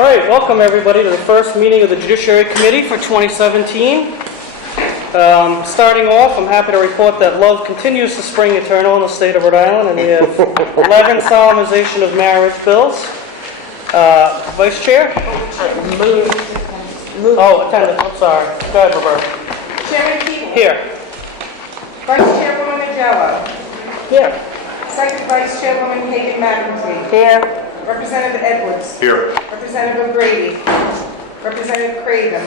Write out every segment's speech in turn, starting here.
All right, welcome everybody to the first meeting of the Judiciary Committee for 2017. Starting off, I'm happy to report that love continues to spring eternal in the state of Rhode Island, and we have 11 solemnization of marriage bills. Vice Chair? Move. Oh, attendant, I'm sorry. Go ahead, Roberta. Chairman Keeble. Here. Vice Chairwoman Magello. Here. Second Vice Chairwoman Hagan McEntee. Here. Representative Edwards. Here. Representative Brady. Representative Craven.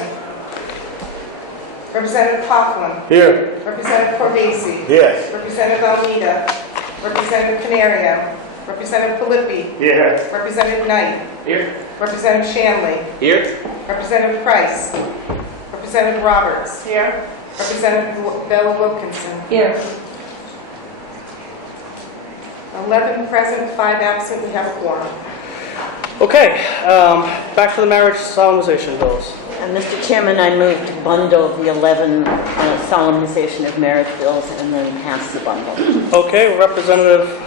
Representative Coughlin. Here. Representative Corvese. Yes. Representative Almeida. Representative Canario. Representative Filippi. Yes. Representative Knight. Here. Representative Shanley. Here. Representative Price. Representative Roberts. Here. Representative Bella Wilkinson. Here. 11 present, 5 absent. We have a quorum. Okay, back to the marriage solemnization bills. Mr. Chairman, I move to bundle the 11 solemnization of marriage bills and then pass the bundle. Okay, Representative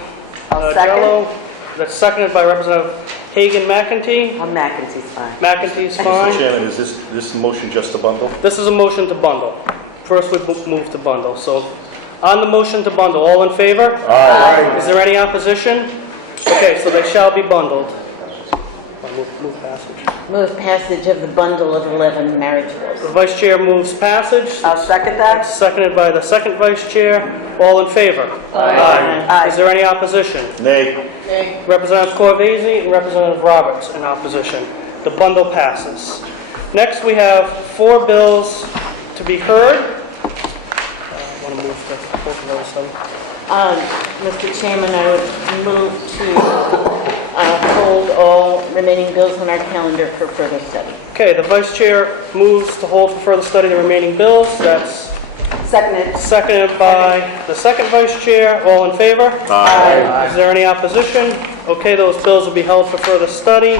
Jello. That's seconded by Representative Hagan McEntee. McEntee's fine. McEntee's Mr. fine. Chairman, is this motion just a bundle? This is a motion to bundle. First we move to bundle. So on the motion to bundle, all in favor? Aye. Is there any opposition? Okay, so they shall be bundled. Move passage. Move passage of the bundle of 11 marriage bills. The Vice Chair moves passage. I'll second that. Seconded by the second Vice Chair. All in favor? Aye. Is there any opposition? Nay. Representative Corvese and Representative Roberts in opposition. The bundle passes. Next we have 4 bills to be heard. I want to move to both of those. Mr. Chairman, I would move to hold all remaining bills on our calendar for further study. Okay, the Vice Chair moves to hold for further study the remaining bills. That's seconded by the second Vice Chair. All in favor? Aye. Is there any opposition? Okay, those bills will be held for further study.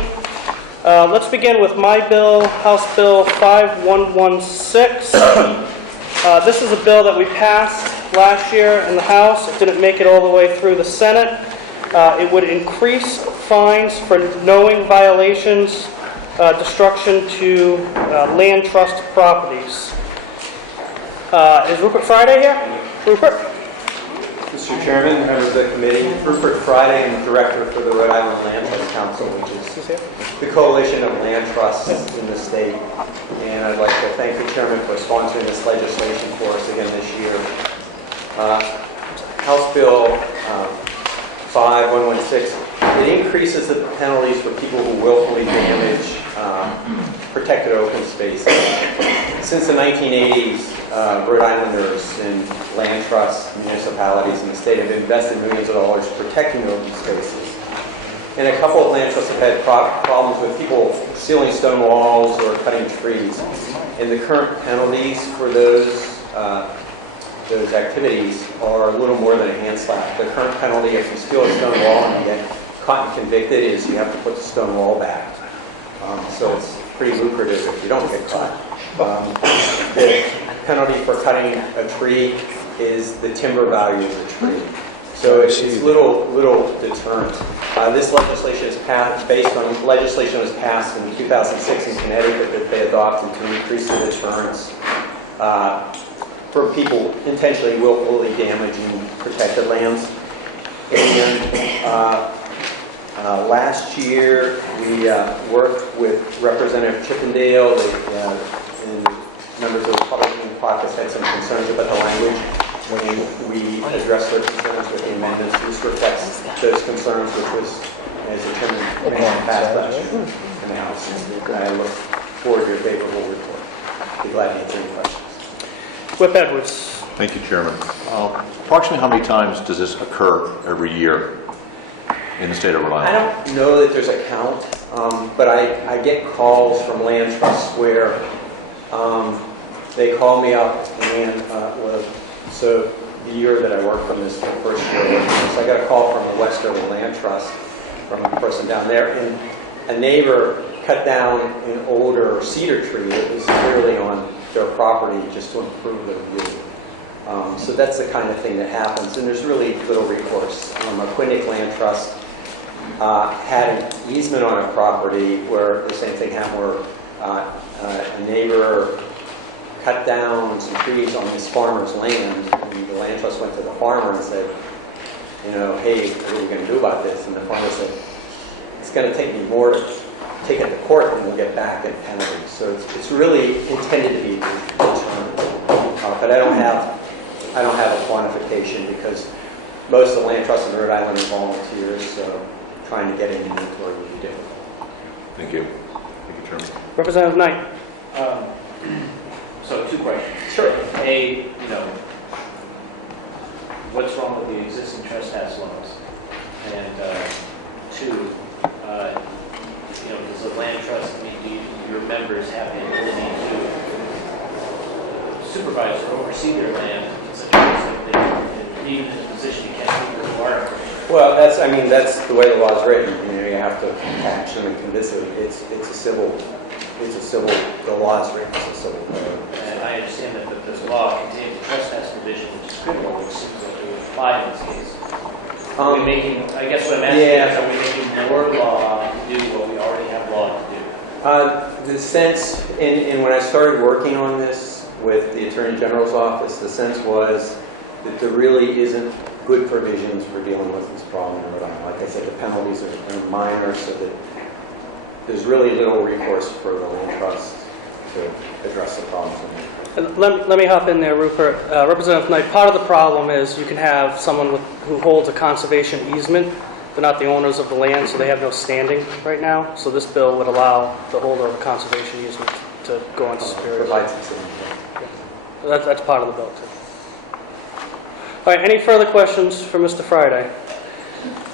Let's begin with my bill, House Bill 5116. This is a bill that we passed last year in the House. It didn't make it all the way through the Senate. It would increase fines for knowing violations, destruction to land trust properties. Is Rupert Friday here? Rupert? Mr. Chairman, members of the committee, Rupert Friday, I'm the director for the Rhode Island Land Trust Council, which is the coalition of land trusts in the state. And I'd like to thank the chairman for sponsoring this legislation for us again this year. House Bill 5116, it increases the penalties for people who willfully damage protected open spaces. Since the 1980s, Rhode Islanders and land trusts, municipalities in the state have invested millions of dollars protecting open spaces. And a couple of land trusts have had problems with people sealing stone walls or cutting trees. And the current penalties for those activities are a little more than a hand slap. The current penalty if you steal a stone wall and you get caught and convicted is you have to put the stone wall back. So it's pretty lucrative if you don't get caught. The penalty for cutting a tree is the timber value of the tree. So it's little deterrent. This legislation is passed based on legislation that was passed in 2006 in Connecticut that they adopted to increase the deterrence for people intentionally willfully damaging protected lands. And last year we worked with Representative Chippendale and members of the Republican caucus had some concerns about the language. When we addressed their concerns with the amendments, this reflects those concerns, which was, as the chairman passed last year in the House. And I look forward to your favorable report. Be glad to answer any questions. Whip Edwards. Thank you, Chairman. Approximately how many times does this occur every year in the state of Rhode Island? I don't know that there's a count, but I get calls from land trusts where they call me up and so the year that I worked from this first year, so I got a call from the Westerly Land Trust from a person down there, and a neighbor cut down an older cedar tree that was clearly on their property just to improve the view. So that's the kind of thing that happens, and there's really little recourse. A Quinnic Land Trust had an easement on a property where the same thing happened, where a neighbor cut down some trees on this farmer's land, and the land trust went to the farmer and said, you know, hey, what are we going to do about this? And the farmer said, it's going to take me more to take it to court than we'll get back in penalties. So it's really intended to be determined. But I don't have a quantification because most of the land trusts in Rhode Island are volunteers, so trying to get an inventory would be difficult. Thank you. Thank you, Chairman. Representative Knight. So 2 questions. Sure. A, what's wrong with the existing trespass laws? And 2, does the land trust, do your members have the ability to supervise or oversee their land in such a way that they're even in a position you can't keep your water? Well, that's the way the law is written. You have to catch them and convince them. It's a civil, the law is written as a civil code. And I understand that this law contains a trespass provision, which is criminal, which seems like it would apply in this case. Are we making, I guess what I'm asking is, are we making more law to do what we already have law to do? The sense, and when I started working on this with the Attorney General's office, the sense was that there really isn't good provisions for dealing with this problem in Rhode Island. Like I said, the penalties are minor, so that there's really little recourse for the land trust to address the problems. Let me hop in there, Rupert. Representative Knight, part of the problem is you can have someone who holds a conservation easement. They're not the owners of the land, so they have no standing right now. So this bill would allow the holder of a conservation easement to go into superior. Provides some. That's part of the bill, too. All right, any further questions for Mr. Friday?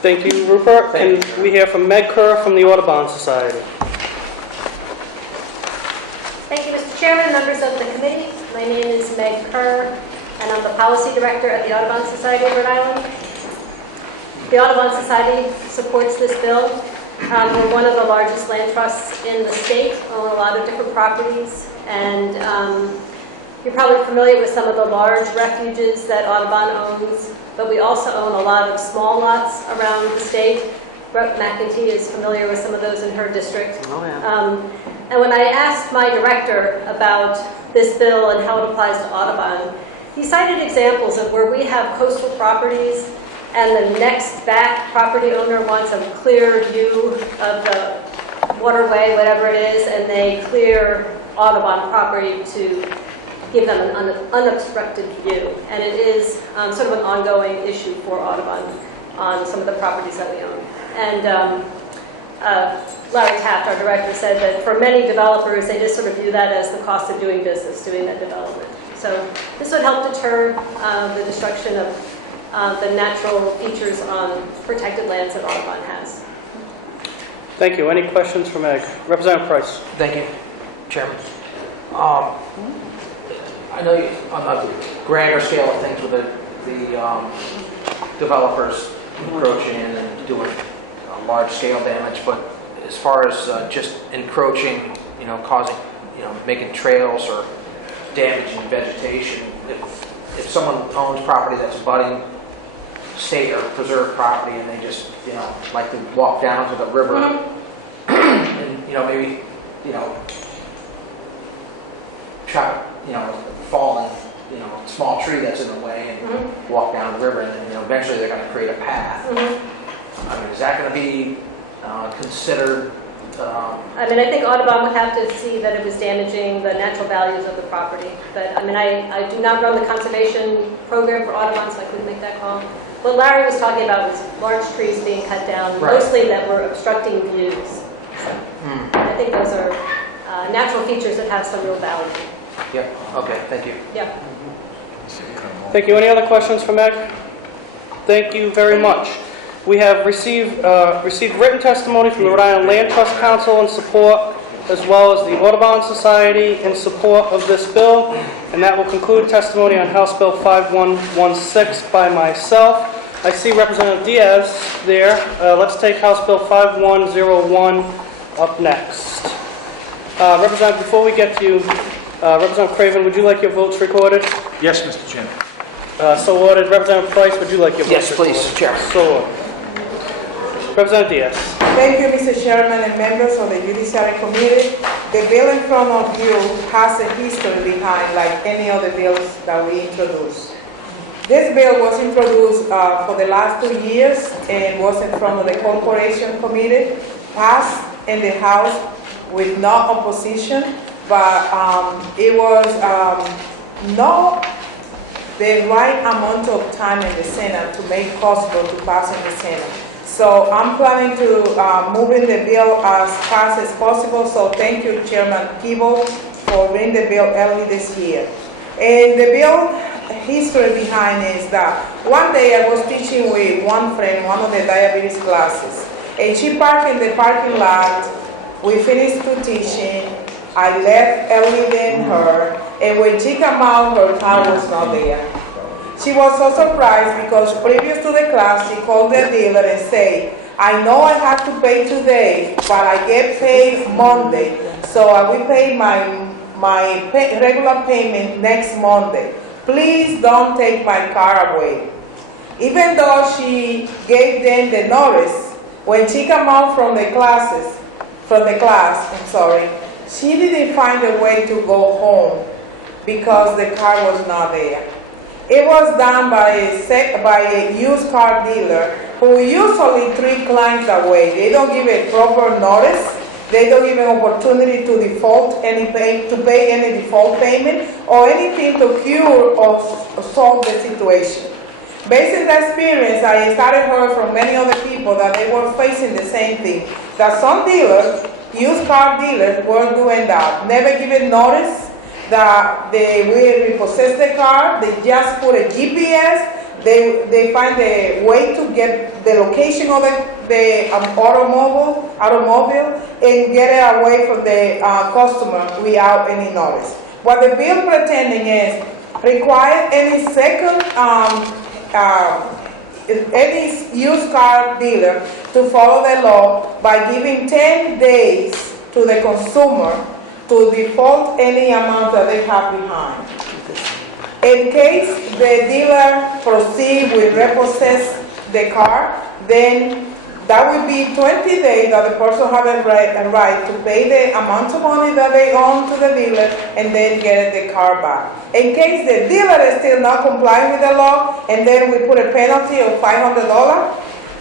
Thank you, Rupert. Thank Can we hear from Meg Kerr from the Audubon Society? Thank you, Mr. Chairman, members of the committee. My name is Meg Kerr, and I'm the Policy Director at the Audubon Society of Rhode Island. The Audubon Society supports this bill. We're one of the largest land trusts in the state, own a lot of different properties, and you're probably familiar with some of the large refuges that Audubon owns, but we also own a lot of small lots around the state. Rep. McEntee is familiar with some of those in her district. Oh, yeah. And when I asked my director about this bill and how it applies to Audubon, he cited examples of where we have coastal properties and the next back property owner wants a clear view of the waterway, whatever it is, and they clear Audubon property to give them an unobstructed view. And it is sort of an ongoing issue for Audubon on some of the properties that we own. And Larry Taft, our director, said that for many developers, they just sort of view that as the cost of doing business, doing that development. So this would help deter the destruction of the natural features on protected lands that Audubon has. Thank you. Any questions for Meg? Representative Price. Thank you, Chairman. I know you, on a grander scale of things with the developers encroaching in and doing large-scale damage, but as far as just encroaching, causing, making trails or damaging vegetation, if someone owns property that's abutting state or preserved property and they just, like to walk down to the river and, maybe, try, fall in, small tree that's in the way and walk down the river and then, eventually they're going to create a path. I mean, is that going to be considered? I think Audubon would have to see that it was damaging the natural values of the property. But I do not run the conservation program for Audubon, so I couldn't make that call. What Larry was talking about was large trees being cut down, Right. mostly that were obstructing views. So I think those are natural features that have some real value. Yep. Okay. Thank you. Yeah. Thank you. Any other questions for Meg? Thank you very much. We have received written testimony from the Rhode Island Land Trust Council in support, as well as the Audubon Society in support of this bill, and that will conclude testimony on House Bill 5116 by myself. I see Representative Diaz there. Let's take House Bill 5101 up next. Representative, before we get to you, Representative Craven, would you like your votes recorded? Yes, Mr. Chairman. So ordered. Representative Price, would you like your votes Yes, recorded? please, Chairman. So ordered. Representative Diaz. Thank you, Mr. Chairman and members of the Judiciary Committee. The bill in front of you has a history behind, like any other bills that we introduce. This bill was introduced for the last 2 years and was in front of the Corporation Committee, passed in the House with no opposition, but it was not the right amount of time in the Senate to make possible to pass in the Senate. So I'm planning to move in the bill as fast as possible. So thank you, Chairman Kibo, for bringing the bill early this year. And the bill history behind is that one day I was teaching with one friend, one of the diabetes classes, and she parked in the parking lot. We finished the teaching. I left earlier than her, and when she came out, her car was not there. She was so surprised because previous to the class, she called the dealer and said, I know I have to pay today, but I get paid Monday, so I will pay my regular payment next Monday. Please don't take my car away. Even though she gave them the notice, when she came out from the class, she didn't find a way to go home because the car was not there. It was done by a used car dealer who usually treat clients that way. They don't give a proper notice. They don't give an opportunity to pay any default payment or anything to cure or solve the situation. Based on that experience, I started hearing from many other people that they were facing the same thing. That some dealers, used car dealers, were doing that, never giving notice that they will repossess the car. They just put a GPS. They find a way to get the location of the automobile and get it away from the customer without any notice. What the bill pretending is require any any used car dealer to follow the law by giving 10 days to the consumer to default any amount that they have behind. In case the dealer proceed with repossess the car, then that will be 20 days that the person have a right to pay the amount of money that they own to the dealer and then get the car back. In case the dealer is still not complying with the law, and then we put a penalty of $500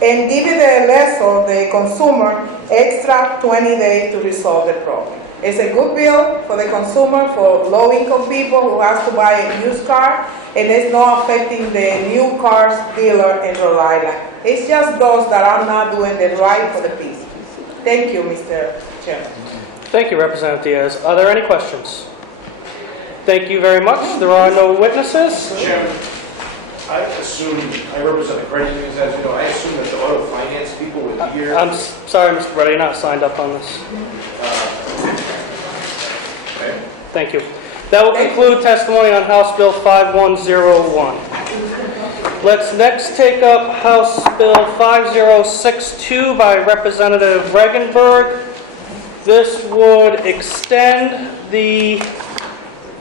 and give the lessor, the consumer, extra 20 days to resolve the problem. It's a good bill for the consumer, for low-income people who have to buy a used car, and it's not affecting the new cars dealer in Rhode Island. It's just those that are not doing the right for the peace. Thank you, Mr. Chairman. Thank you, Representative Diaz. Are there any questions? Thank you very much. There are no witnesses. Chairman, I represent the credit unions, as you know. I assume that the auto finance people would be here. I'm sorry, Mr. Brett, you're not signed up on this. Okay. Thank you. That will conclude testimony on House Bill 5101. Let's next take up House Bill 5062 by Representative Regenberg. This would extend the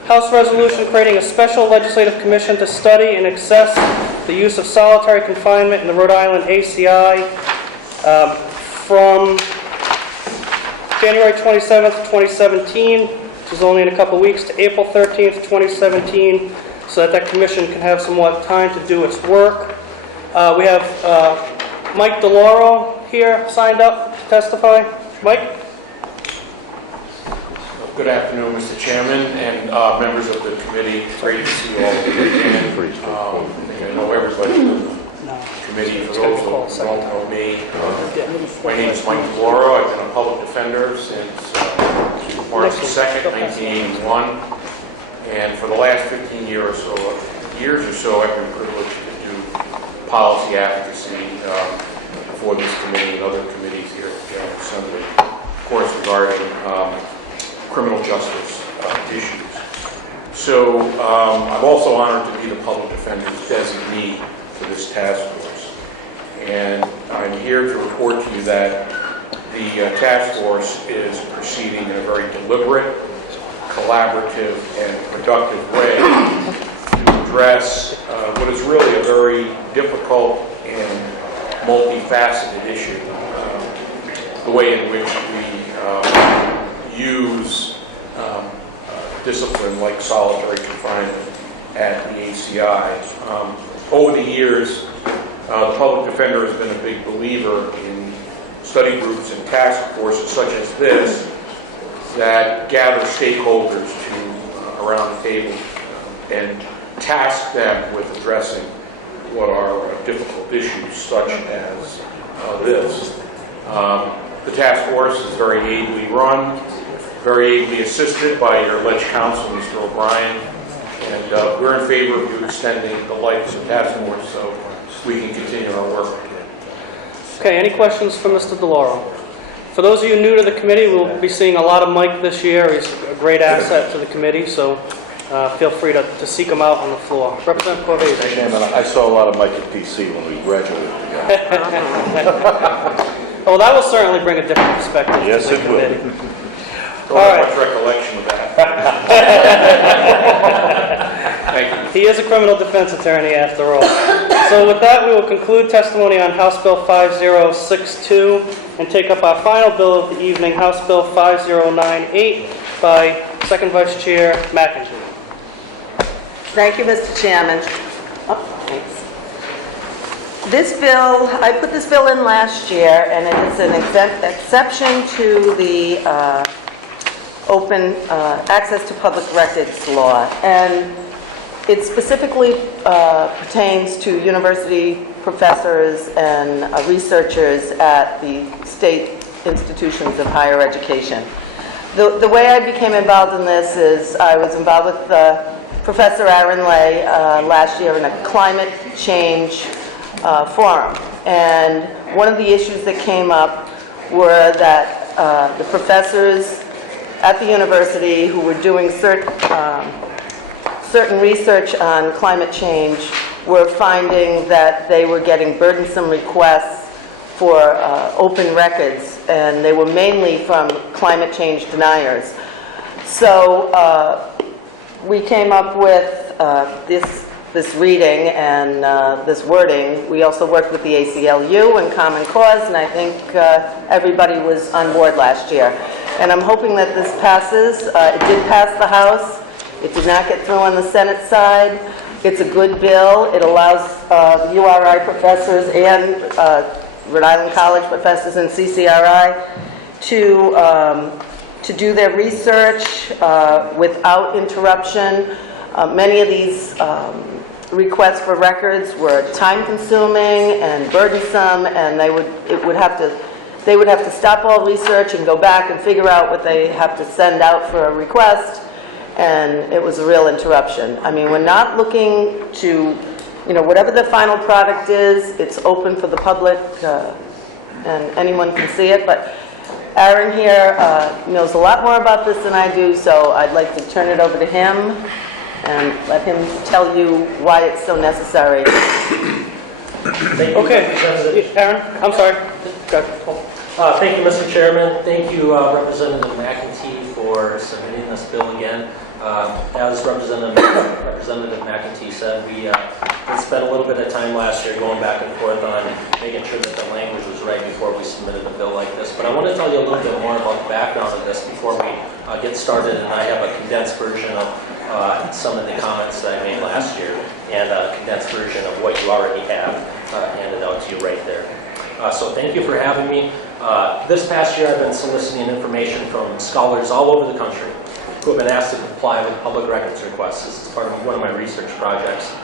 House resolution creating a special legislative commission to study and assess the use of solitary confinement in the Rhode Island ACI from January 27th, 2017, which is only in a couple weeks, to April 13th, 2017, so that commission can have somewhat time to do its work. We have Mike DeLauro here signed up to testify. Mike? Good afternoon, Mr. Chairman and members of the committee. Great to see you all again. I know everybody in the committee. For those who don't know me, my name is Mike DeLauro. I've been a public defender since March 2nd, 1981. And for the last 15 years or so, I've been privileged to do policy advocacy for this committee and other committees here at the General Assembly, of course, regarding criminal justice issues. So I'm also honored to be the public defender's designee for this task force. And I'm here to report to you that the task force is proceeding in a very deliberate, collaborative, and productive way to address what is really a very difficult and multifaceted issue. The way in which we use discipline like solitary confinement at the ACI. Over the years, the public defender has been a big believer in study groups and task forces such as this that gather stakeholders to around the table and task them with addressing what are difficult issues such as this. The task force is very ably run, very ably assisted by your alleged counsel, Mr. O'Brien, and we're in favor of you extending the life of the task force so we can continue our work. Okay, any questions for Mr. DeLauro? For those of you new to the committee, we'll be seeing a lot of Mike this year. He's a great asset to the committee, so feel free to seek him out on the floor. Representative Corvez. Mr. Chairman, I saw a lot of Mike at PC when we graduated together. Well, that will certainly bring a different perspective Yes, to the it will. committee. Don't All have right. much recollection of that. Thank you. He is a criminal defense attorney after all. So with that, we will conclude testimony on House Bill 5062 and take up our final bill of the evening, House Bill 5098 by Second Vice Chair McIntyre. Thank you, Mr. Chairman. Thanks. This bill, I put this bill in last year, and it is an exception to the open access to public records law. And it specifically pertains to university professors and researchers at the state institutions of higher education. The way I became involved in this is I was involved with Professor Aaron Lay last year in a climate change forum. And one of the issues that came up were that the professors at the university who were doing certain research on climate change were finding that they were getting burdensome requests for open records, and they were mainly from climate change deniers. So we came up with this reading and this wording. We also worked with the ACLU and Common Cause, and I think everybody was on board last year. And I'm hoping that this passes. It did pass the House. It did not get through on the Senate side. It's a good bill. It allows URI professors and Rhode Island College professors and CCRI to do their research without interruption. Many of these requests for records were time-consuming and burdensome, and they would have to stop all research and go back and figure out what they have to send out for a request, and it was a real interruption. I mean, we're not looking to, whatever the final product is, it's open for the public, and anyone can see it, but Aaron here knows a lot more about this than I do, so I'd like to turn it over to him and let him tell you why it's so necessary. Okay, Aaron, I'm sorry. Go ahead. Thank you, Mr. Chairman. Thank you, Representative McEntee, for submitting this bill again. As Representative McEntee said, we did spend a little bit of time last year going back and forth on making sure that the language was right before we submitted a bill like this. But I want to tell you a little bit more about the background of this before we get started, and I have a condensed version of some of the comments that I made last year and a condensed version of what you already have handed out to you right there. So thank you for having me. This past year I've been soliciting information from scholars all over the country who have been asked to comply with public records requests. This is part of one of my research projects.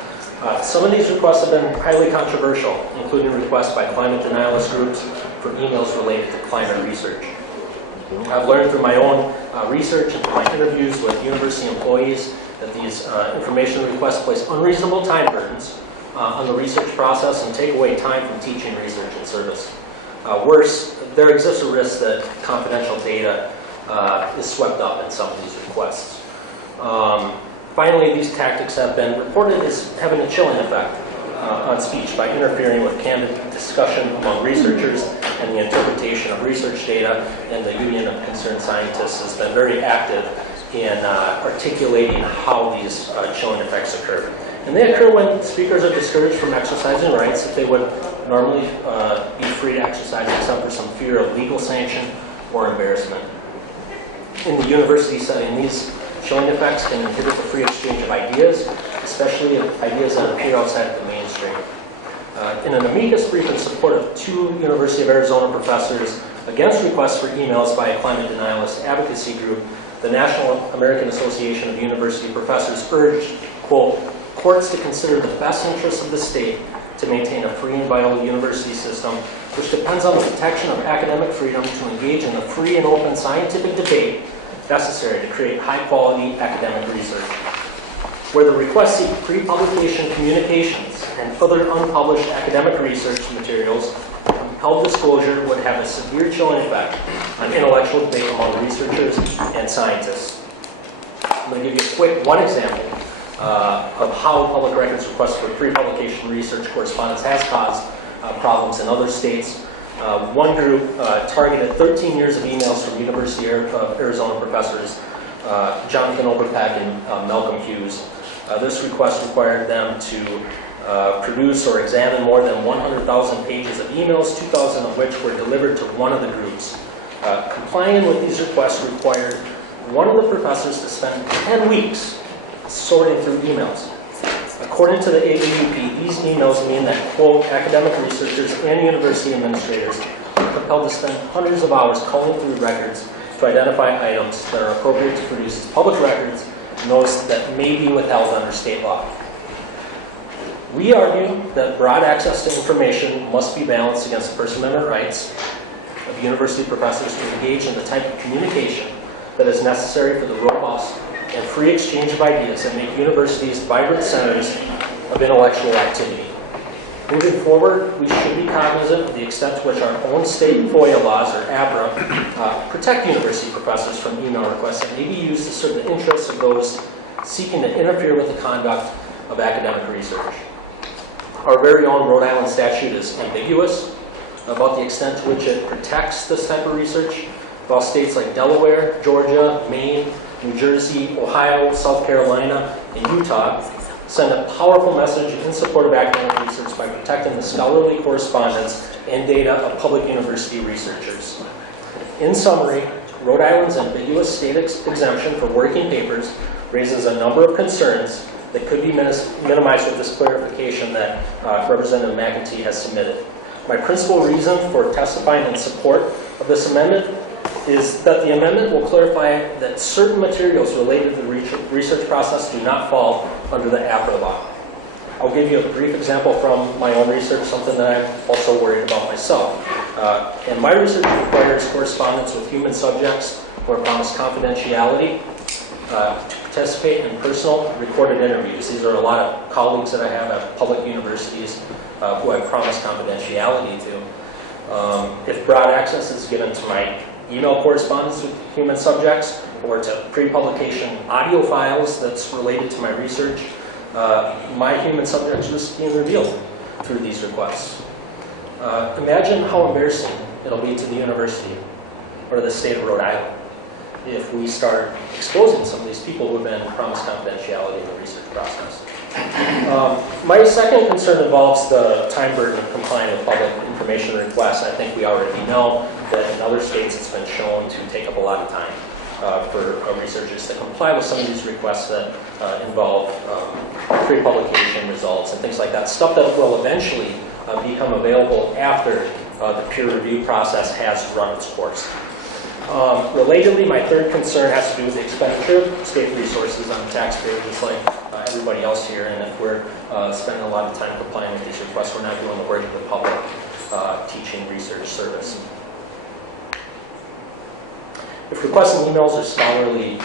Some of these requests have been highly controversial, including requests by climate denialist groups for emails related to climate research. I've learned through my own research and through my interviews with university employees that these information requests place unreasonable time burdens on the research process and take away time from teaching, research, and service. Worse, there exists a risk that confidential data is swept up in some of these requests. Finally, these tactics have been reported as having a chilling effect on speech by interfering with candid discussion among researchers, and the interpretation of research data, and the Union of Concerned Scientists has been very active in articulating how these chilling effects occur. And they occur when speakers are discouraged from exercising rights that they would normally be free to exercise except for some fear of legal sanction or embarrassment. In the university setting, these chilling effects can inhibit the free exchange of ideas, especially if ideas that appear outside of the mainstream. In an amicus brief in support of 2 University of Arizona professors against requests for emails by a climate denialist advocacy group, the National American Association of University Professors urged, quote, courts to consider the best interests of the state to maintain a free and vital university system, which depends on the protection of academic freedom to engage in the free and open scientific debate necessary to create high-quality academic research. Where the requests seek pre-publication communications and other unpublished academic research materials, compelled disclosure would have a severe chilling effect on intellectual debate among researchers and scientists. I'm going to give you a quick one example of how public records requests for pre-publication research correspondence has caused problems in other states. One group targeted 13 years of emails from University of Arizona professors Jonathan Overpeck and Malcolm Hughes. This request required them to produce or examine more than 100,000 pages of emails, 2,000 of which were delivered to one of the groups. Complying with these requests required one of the professors to spend 10 weeks sorting through emails. According to the AAUP, these emails mean that, quote, academic researchers and university administrators are compelled to spend hundreds of hours culling through records to identify items that are appropriate to produce as public records and those that may be withheld under state law. We argue that broad access to information must be balanced against the First Amendment rights of university professors to engage in the type of communication that is necessary for the robust and free exchange of ideas that make universities vibrant centers of intellectual activity. Moving forward, we should be cognizant of the extent to which our own state FOIA laws, or ABRA, protect university professors from email requests that may be used to serve the interests of those seeking to interfere with the conduct of academic research. Our very own Rhode Island statute is ambiguous about the extent to which it protects this type of research, while states like Delaware, Georgia, Maine, New Jersey, Ohio, South Carolina, and Utah send a powerful message in support of academic research by protecting the scholarly correspondence and data of public university researchers. In summary, Rhode Island's ambiguous state exemption for working papers raises a number of concerns that could be minimized with this clarification that Representative McEntee has submitted. My principal reason for testifying in support of this amendment is that the amendment will clarify that certain materials related to the research process do not fall under the APRA law. I'll give you a brief example from my own research, something that I'm also worried about myself. And my research requires correspondence with human subjects who are promised confidentiality to participate in personal recorded interviews. These are a lot of colleagues that I have at public universities who I promise confidentiality to. If broad access is given to my email correspondence with human subjects or to pre-publication audio files that's related to my research, my human subjects risk being revealed through these requests. Imagine how embarrassing it'll be to the university or the state of Rhode Island if we start exposing some of these people who have been promised confidentiality in the research process. My second concern involves the time burden of complying with public information requests. I think we already know that in other states it's been shown to take up a lot of time for researchers to comply with some of these requests that involve pre-publication results and things like that, stuff that will eventually become available after the peer review process has run its course. Relatedly, my third concern has to do with the expenditure of state resources on taxpayers, just like everybody else here. And if we're spending a lot of time complying with these requests, we're not doing the work of the public teaching research service. If requests and emails or scholarly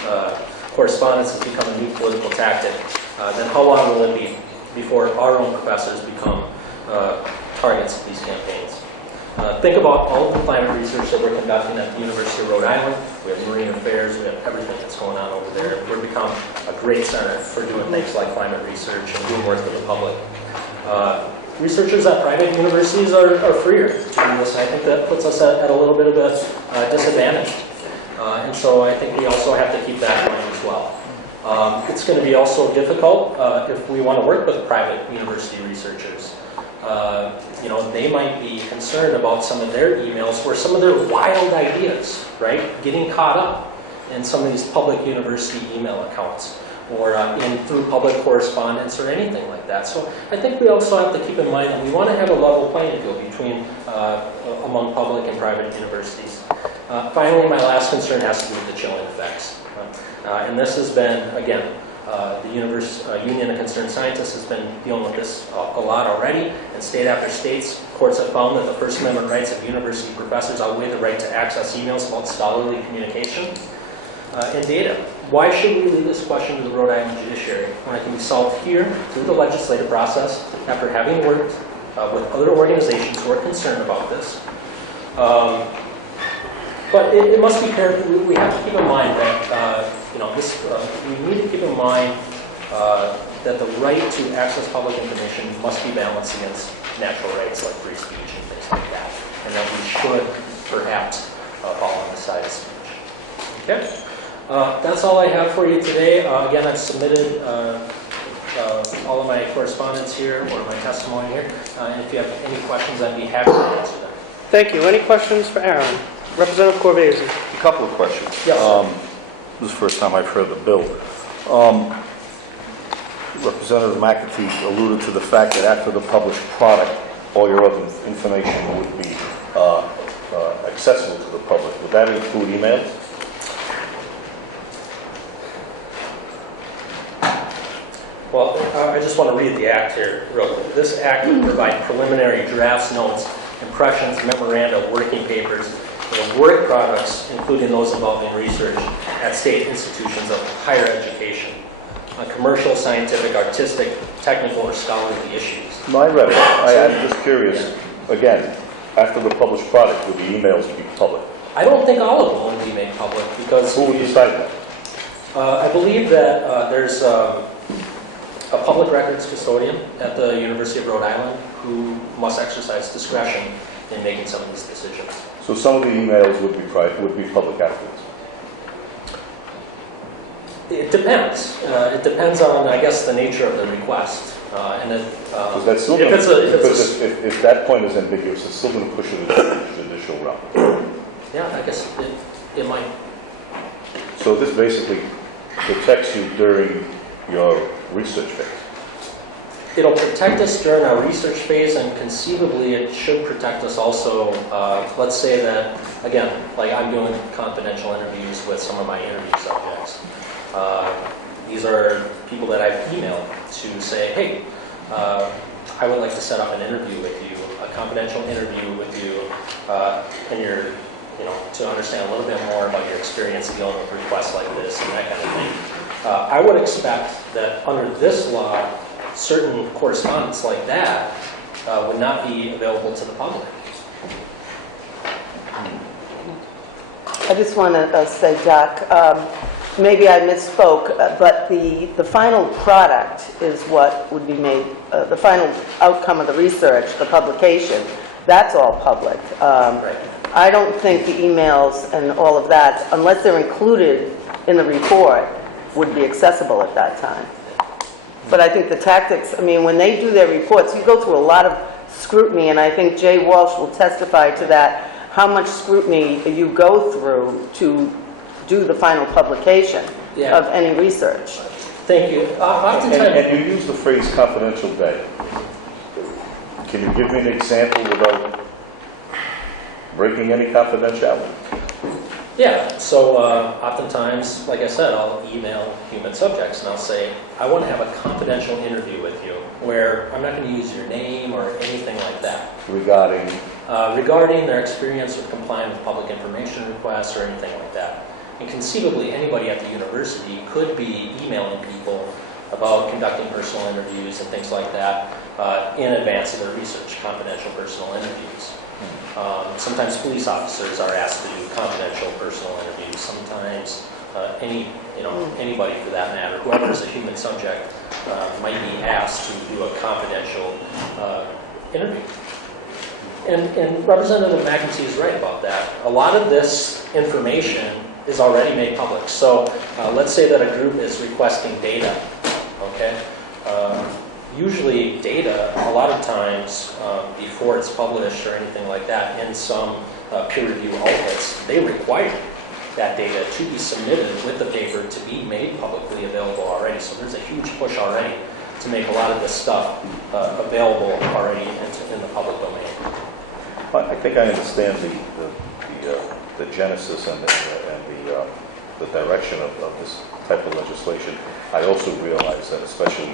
correspondence has become a new political tactic, then how long will it be before our own professors become targets of these campaigns? Think about all of the climate research that we're conducting at the University of Rhode Island. We have marine affairs, we have everything that's going on over there. We've become a great center for doing things like climate research and doing work for the public. Researchers at private universities are freer to do this, and I think that puts us at a little bit of a disadvantage. And so I think we also have to keep that in mind as well. It's going to be also difficult if we want to work with private university researchers. they might be concerned about some of their emails or some of their wild ideas, right? Getting caught up in some of these public university email accounts or through public correspondence or anything like that. So I think we also have to keep in mind that we want to have a level playing field between among public and private universities. Finally, my last concern has to do with the chilling effects. And this has been, again, the Union of Concerned Scientists has been dealing with this a lot already, and state after states, courts have found that the First Amendment rights of university professors outweigh the right to access emails about scholarly communication and data. Why should we leave this question to the Rhode Island Judiciary when it can be solved here through the legislative process after having worked with other organizations who are concerned about this? But it must be fair. We have to keep in mind that we need to keep in mind that the right to access public information must be balanced against natural rights like free speech and things like that, and that we should perhaps fall on the side of speech. Okay, that's all I have for you today. Again, I've submitted all of my correspondence here or my testimony here, and if you have any questions, I'd be happy to answer them. Thank you. Any questions for Aaron? Representative Corvese. A couple of questions. Yes, sir. This is the first time I've heard the bill. Representative McAtee alluded to the fact that after the published product, all your other information would be accessible to the public. Would that include emails? Well, I just want to read the act here real quick. This act would provide preliminary drafts, notes, impressions, memoranda, working papers, and work products, including those involving research at state institutions of higher education, on commercial, scientific, artistic, technical, or scholarly issues. No, I read it. I'm just curious. Again, after the published product, would the emails be public? I don't think all of them will be made public because Who would decide that? I believe that there's a public records custodian at the University of Rhode Island who must exercise discretion in making some of these decisions. So some of the emails would be public afterwards. It depends. It depends on, I guess, the nature of the request. Because that's still if that point is ambiguous, it's still going to push it into the judicial realm. Yeah, I guess it might. So this basically protects you during your research phase. It'll protect us during our research phase, and conceivably it should protect us also. Let's say that, again, like I'm doing confidential interviews with some of my interview subjects. These are people that I've emailed to say, hey, I would like to set up an interview with you, a confidential interview with you, and to understand a little bit more about your experience dealing with requests like this and that kind of thing. I would expect that under this law, certain correspondence like that would not be available to the public. I just want to say, Doc, maybe I misspoke, but the final product is what would be made, the final outcome of the research, the publication, that's all public. Right. I don't think the emails and all of that, unless they're included in the report, would be accessible at that time. But I think the tactics, when they do their reports, you go through a lot of scrutiny, and I think Jay Walsh will testify to that, how much scrutiny you go through to do the final publication of any research. Thank you. And you use the phrase confidential data. Can you give me an example without breaking any confidentiality? Yeah, so oftentimes, like I said, I'll email human subjects and I'll say, I want to have a confidential interview with you where I'm not going to use your name or anything like that. Regarding Their experience with complying with public information requests or anything like that. And conceivably, anybody at the university could be emailing people about conducting personal interviews and things like that in advance of their research, confidential personal interviews. Sometimes police officers are asked to do confidential personal interviews. Sometimes anybody for that matter, whoever is a human subject, might be asked to do a confidential interview. And Representative McAtee is right about that. A lot of this information is already made public. So let's say that a group is requesting data, okay? usually data, a lot of times, before it's published or anything like that, in some peer review outlets, they require that data to be submitted with the paper to be made publicly available already. So there's a huge push already to make a lot of this stuff available already in the public domain. I think I understand the genesis and the direction of this type of legislation. I also realize that especially,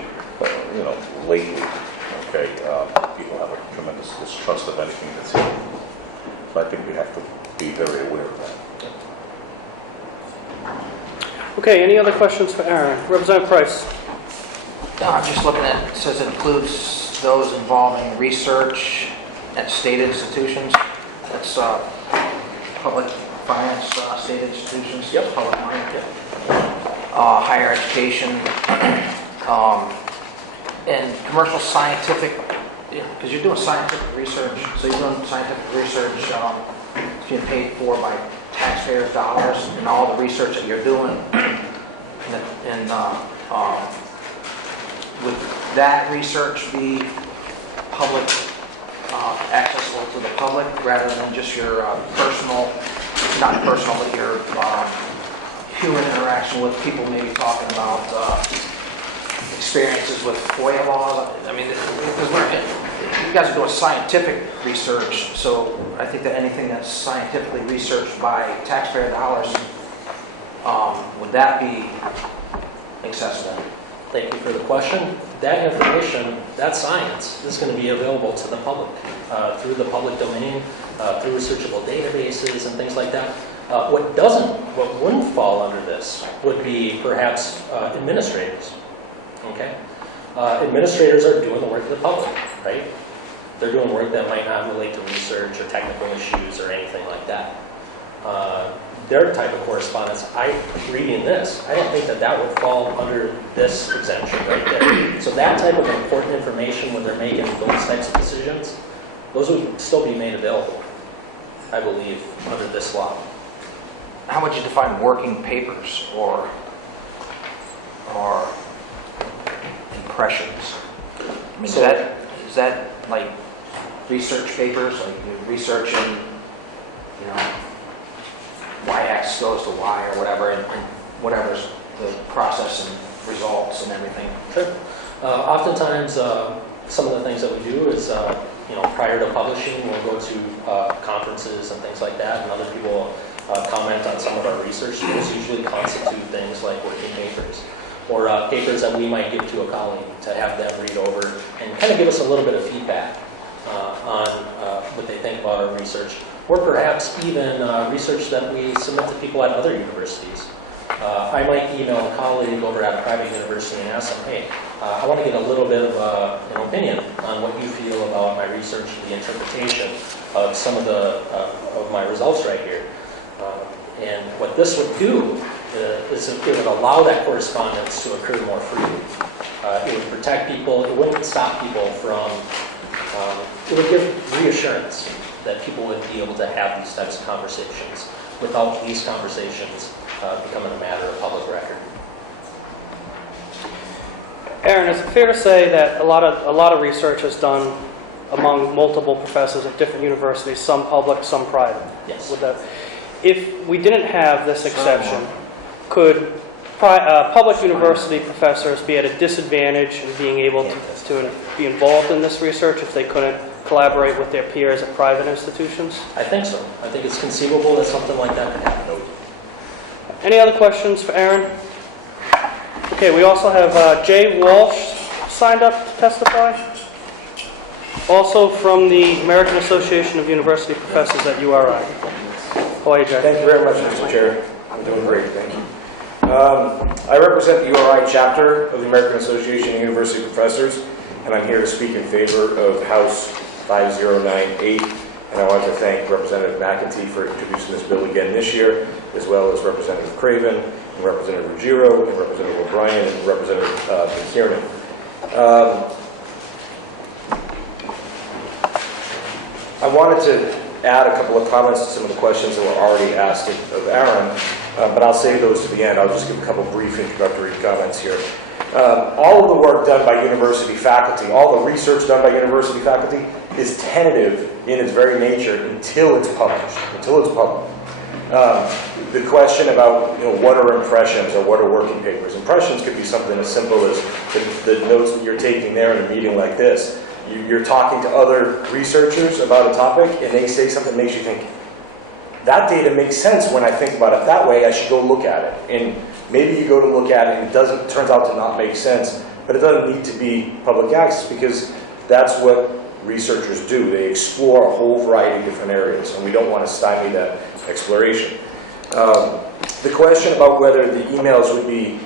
lately, okay, people have a tremendous distrust of anything that's here. So I think we have to be very aware of that. Okay, any other questions for Aaron? Representative Price. I'm just looking at, it says it includes those involving research at state institutions. That's public finance, state institutions. Yep. Public money. Higher education, and commercial scientific, because you're doing scientific research, so you're doing scientific research, it's being paid for by taxpayers' dollars, and all the research that you're doing, and would that research be public, accessible to the public, rather than just your personal, not personal, but your human interaction with people maybe talking about experiences with FOIA laws? I mean, because you guys are doing scientific research, so I think that anything that's scientifically researched by taxpayer dollars, would that be accessible? Thank you for the question. That information, that science, is going to be available to the public through the public domain, through researchable databases and things like that. What wouldn't fall under this would be perhaps administrators. Okay, administrators are doing the work of the public, right? They're doing work that might not relate to research or technical issues or anything like that. Their type of correspondence, reading this, I don't think that would fall under this exemption right there. So that type of important information when they're making those types of decisions, those would still be made available, I believe, under this law. How would you define working papers or impressions? I mean, is that like research papers, like you're researching, why X goes to Y or whatever, and whatever's the process and results and everything? Sure. Oftentimes, some of the things that we do is, prior to publishing, we'll go to conferences and things like that, and other people comment on some of our research. Those usually constitute things like working papers, or papers that we might give to a colleague to have them read over and kind of give us a little bit of feedback on what they think about our research, or perhaps even research that we submit to people at other universities. I might email a colleague over at a private university and ask them, hey, I want to get a little bit of an opinion on what you feel about my research, the interpretation of some of of my results right here. And what this would do is it would allow that correspondence to occur more freely. It would protect people. It wouldn't stop people from, it would give reassurance that people would be able to have these types of conversations without these conversations becoming a matter of public record. Aaron, is it fair to say that a lot of research is done among multiple professors at different universities, some public, some private? Yes. If we didn't have this exception, could public university professors be at a disadvantage in being able to be involved in this research if they couldn't collaborate with their peers at private institutions? I think so. I think it's conceivable that something like that could happen. Any other questions for Aaron? Okay, we also have Jay Walsh signed up to testify. Also from the American Association of University Professors at URI. How are you, Jay? Thank you very much, Mr. Chair. I'm doing great, thank you. I represent the URI chapter of the American Association of University Professors, and I'm here to speak in favor of House 5098. And I want to thank Representative McEntee for introducing this bill again this year, as well as Representative Craven, and Representative Ruggiero, and Representative O'Brien, and Representative McKiernan. I wanted to add a couple of comments to some of the questions that were already asked of Aaron, but I'll save those to the end. I'll just give a couple brief introductory comments here. All of the work done by university faculty, all the research done by university faculty is tentative in its very nature until it's published, until it's public. The question about what are impressions or what are working papers. Impressions could be something as simple as the notes that you're taking there in a meeting like this. You're talking to other researchers about a topic and they say something that makes you think, that data makes sense when I think about it that way, I should go look at it. And maybe you go to look at it and it turns out to not make sense, but it doesn't need to be public access because that's what researchers do. They explore a whole variety of different areas, and we don't want to stymie that exploration. The question about whether the emails would be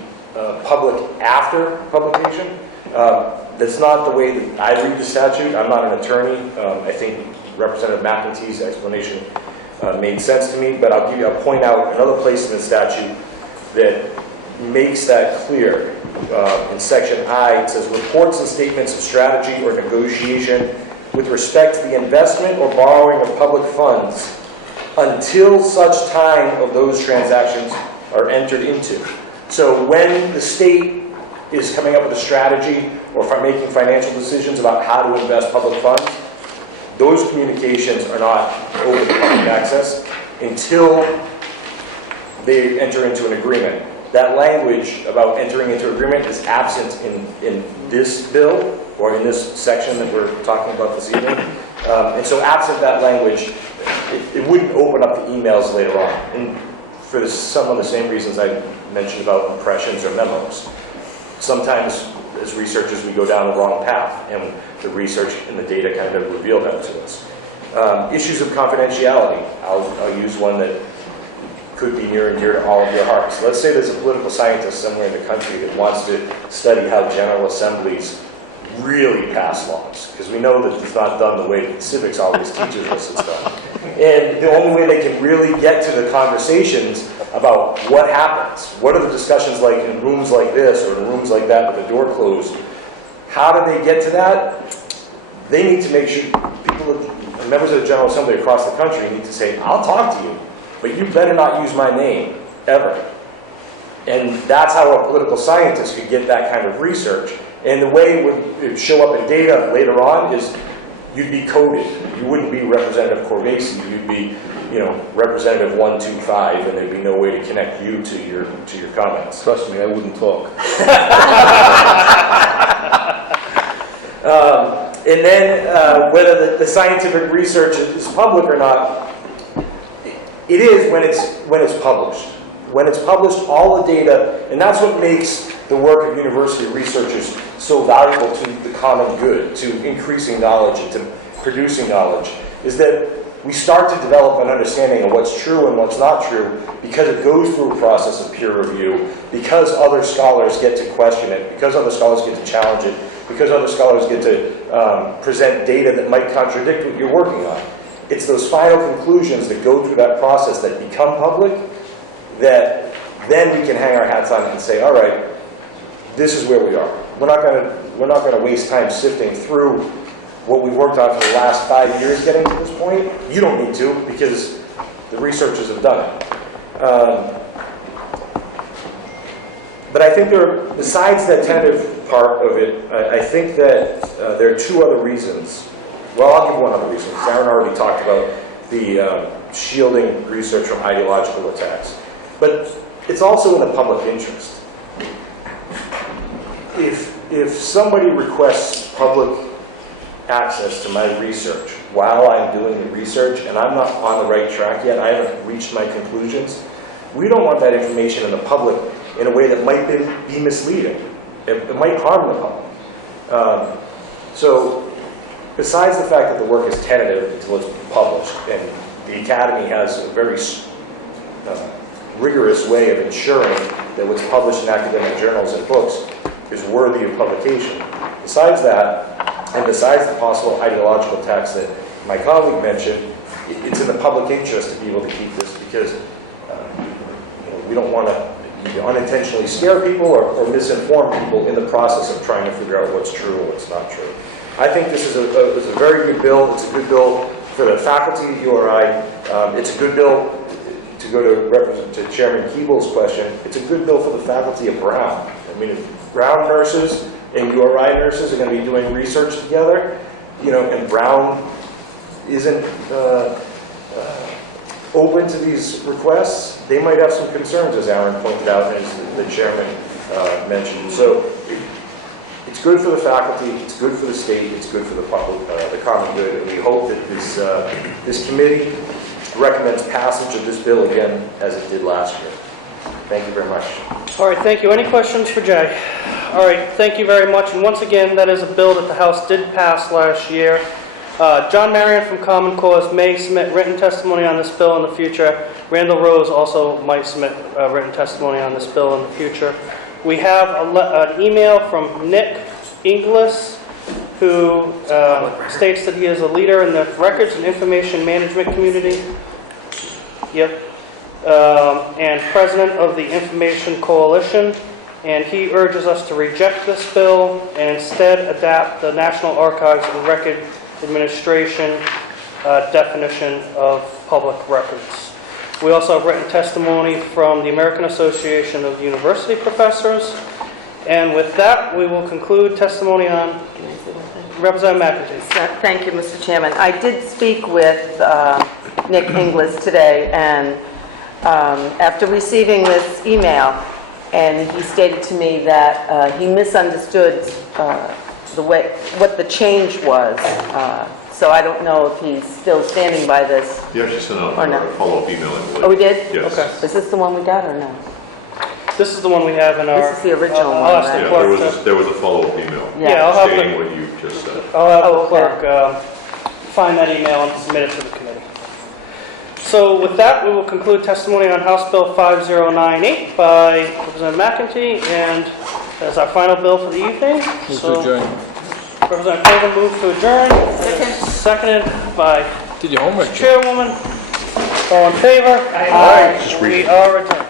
public after publication, that's not the way that I read the statute. I'm not an attorney. I think Representative McEntee's explanation made sense to me, but I'll point out another place in the statute that makes that clear. In section I, it says, reports and statements of strategy or negotiation with respect to the investment or borrowing of public funds until such time of those transactions are entered into. So when the state is coming up with a strategy or making financial decisions about how to invest public funds, those communications are not open to public access until they enter into an agreement. That language about entering into agreement is absent in this bill or in this section that we're talking about this evening. And so absent that language, it wouldn't open up the emails later on. And for some of the same reasons I mentioned about impressions or memos. Sometimes as researchers we go down the wrong path and the research and the data kind of reveal that to us. Issues of confidentiality. I'll use one that could be near and dear to all of your hearts. Let's say there's a political scientist somewhere in the country that wants to study how General Assemblies really pass laws, because we know that it's not done the way that civics always teaches us it's done. And the only way they can really get to the conversations about what happens, what are the discussions like in rooms like this or in rooms like that with the door closed, how do they get to that? They need to make sure members of the General Assembly across the country need to say, I'll talk to you, but you better not use my name, ever. And that's how a political scientist could get that kind of research. And the way it would show up in data later on is you'd be coded. You wouldn't be Representative Corvasi. You'd be, Representative 125, and there'd be no way to connect you to your comments. Trust me, I wouldn't talk. And then whether the scientific research is public or not, it is when it's published. When it's published, all the data, and that's what makes the work of university researchers so valuable to the common good, to increasing knowledge and to producing knowledge, is that we start to develop an understanding of what's true and what's not true because it goes through a process of peer review, because other scholars get to question it, because other scholars get to challenge it, because other scholars get to present data that might contradict what you're working on. It's those final conclusions that go through that process that become public that then we can hang our hats on and say, all right, this is where we are. We're not going to waste time sifting through what we've worked on for the last 5 years getting to this point. You don't need to, because the researchers have done it. But I think besides that tentative part of it, I think that there are two other reasons. Well, I'll give one other reason, because Aaron already talked about the shielding research from ideological attacks. But it's also in the public interest. If somebody requests public access to my research while I'm doing the research and I'm not on the right track yet, I haven't reached my conclusions, we don't want that information in the public in a way that might be misleading. It might harm the public. So besides the fact that the work is tentative until it's published, and the Academy has a very rigorous way of ensuring that what's published in academic journals and books is worthy of publication. Besides that, and besides the possible ideological attacks that my colleague mentioned, it's in the public interest to be able to keep this because we don't want to unintentionally scare people or misinform people in the process of trying to figure out what's true and what's not true. I think this is a very good bill. It's a good bill for the faculty at URI. It's a good bill to go to Chairman Keeble's question, it's a good bill for the faculty of Brown. I mean, if Brown nurses and URI nurses are going to be doing research together, and Brown isn't open to these requests, they might have some concerns, as Aaron pointed out, and as the chairman mentioned. So it's good for the faculty, it's good for the state, it's good for the public, the common good, and we hope that this committee recommends passage of this bill again as it did last year. Thank you very much. All right, thank you. Any questions for Jay? All right, thank you very much. And once again, that is a bill that the House did pass last year. John Marion from Common Cause may submit written testimony on this bill in the future. Randall Rose also might submit written testimony on this bill in the future. We have an email from Nick Inglis, who states that he is a leader in the records and information management community. Yep. And president of the Information Coalition. And he urges us to reject this bill and instead adapt the National Archives and Record Administration definition of public records. We also have written testimony from the American Association of University Professors. And with that, we will conclude testimony on Representative McEntee. Thank you, Mr. Chairman. I did speak with Nick Inglis today, and after receiving this email, and he stated to me that he misunderstood what the change was. So I don't know if he's still standing by this. You actually sent out Or no. a follow-up email, I believe. Oh, we did? Yes. Okay. Is this the one we got or no? This is the one we have in our... This is the original one, I'll ask the Yeah, clerk there was a follow-up email Yeah, I'll have stating the, what you just said. I'll have Oh, the clerk find that email and submit it to the committee. So with that, we will conclude testimony on House Bill 5098 by Representative McEntee, and that's our final bill for the evening. Representative Craven moved to adjourn. Seconded by Did your homework. Chairwoman. All in favor? Aye. We are adjourned.